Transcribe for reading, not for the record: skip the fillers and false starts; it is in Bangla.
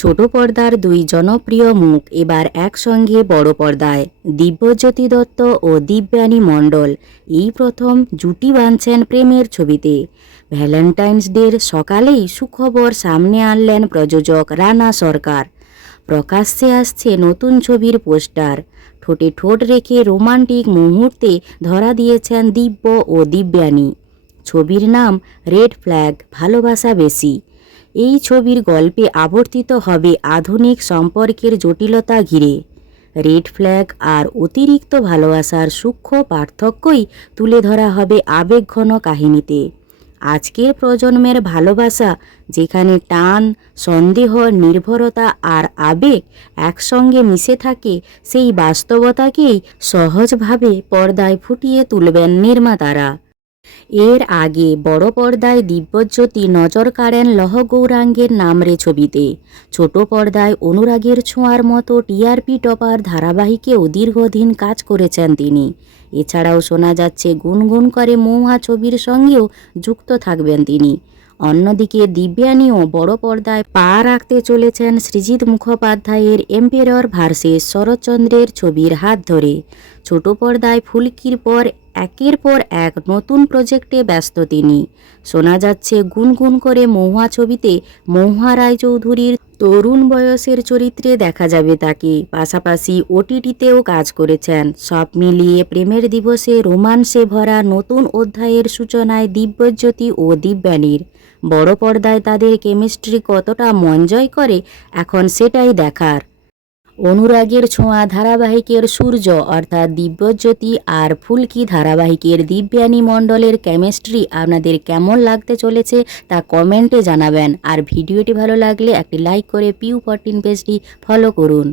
ছোট পর্দার দুই জনপ্রিয় মুখ এবার একসঙ্গে বড় পর্দায়। দিব্যজ্যোতি দত্ত ও দিব্যানী মণ্ডল এই প্রথম জুটি বাঁধছেন প্রেমের ছবিতে। ভ্যালেন্টাইন্স ডের সকালেই সুখবর সামনে আনলেন প্রযোজক রানা সরকার। প্রকাশ্যে আসছে নতুন ছবির পোস্টার। ঠোঁটে ঠোঁট রেখে রোমান্টিক মুহূর্তে ধরা দিয়েছেন দিব্য ও দিব্যানী। ছবির নাম রেড ফ্ল্যাগ, ভালোবাসা বেশি। এই ছবির গল্পে আবর্তিত হবে আধুনিক সম্পর্কের জটিলতা ঘিরে। রেড ফ্ল্যাগ আর অতিরিক্ত ভালোবাসার সূক্ষ্ম পার্থক্যই তুলে ধরা হবে আবেগঘন কাহিনীতে। আজকের প্রজন্মের ভালোবাসা, যেখানে টান, সন্দেহ, নির্ভরতা আর আবেগ একসঙ্গে মিশে থাকে, সেই বাস্তবতাকেই সহজভাবে পর্দায় ফুটিয়ে তুলবেন নির্মাতারা। এর আগে বড় পর্দায় দিব্যজ্যোতি নজর কাড়েন লহ গৌরাঙ্গের নামরে ছবিতে। ছোট পর্দায় অনুরাগের ছোঁয়ার মতো টিআরপি টপার ধারাবাহিকেও দীর্ঘদিন কাজ করেছেন তিনি। এছাড়াও শোনা যাচ্ছে গুনগুন করে মহুয়া ছবির সঙ্গেও যুক্ত থাকবেন তিনি। অন্যদিকে দিব্যানীও বড় পর্দায় পা রাখতে চলেছেন সৃজিত মুখোপাধ্যায়ের এম্পেরর ভার্সেস শরৎচন্দ্রের ছবির হাত ধরে। ছোট পর্দায় ফুলকির পর একের পর এক নতুন প্রজেক্টে ব্যস্ত তিনি। শোনা যাচ্ছে গুনগুন করে মহুয়া ছবিতে মহুয়া রায়চৌধুরীর তরুণ বয়সের চরিত্রে দেখা যাবে তাকে। পাশাপাশি ওটিটিতেও কাজ করেছেন। সব মিলিয়ে প্রেমের দিবসে রোমান্সে ভরা নতুন অধ্যায়ের সূচনায় দিব্যজ্যোতি ও দিব্যানীর। বড় পর্দায় তাদের কেমিস্ট্রি কতটা মন জয় করে, এখন সেটাই দেখার। অনুরাগের ছোঁয়া ধারাবাহিকের সূর্য অর্থাৎ দিব্যজ্যোতি আর ফুলকি ধারাবাহিকের দিব্যানী মণ্ডলের কেমিস্ট্রি আপনাদের কেমন লাগতে চলেছে তা কমেন্টে জানাবেন। আর ভিডিওটি ভালো লাগলে একটি লাইক করে পিউ 14 পেজটি ফলো করুন।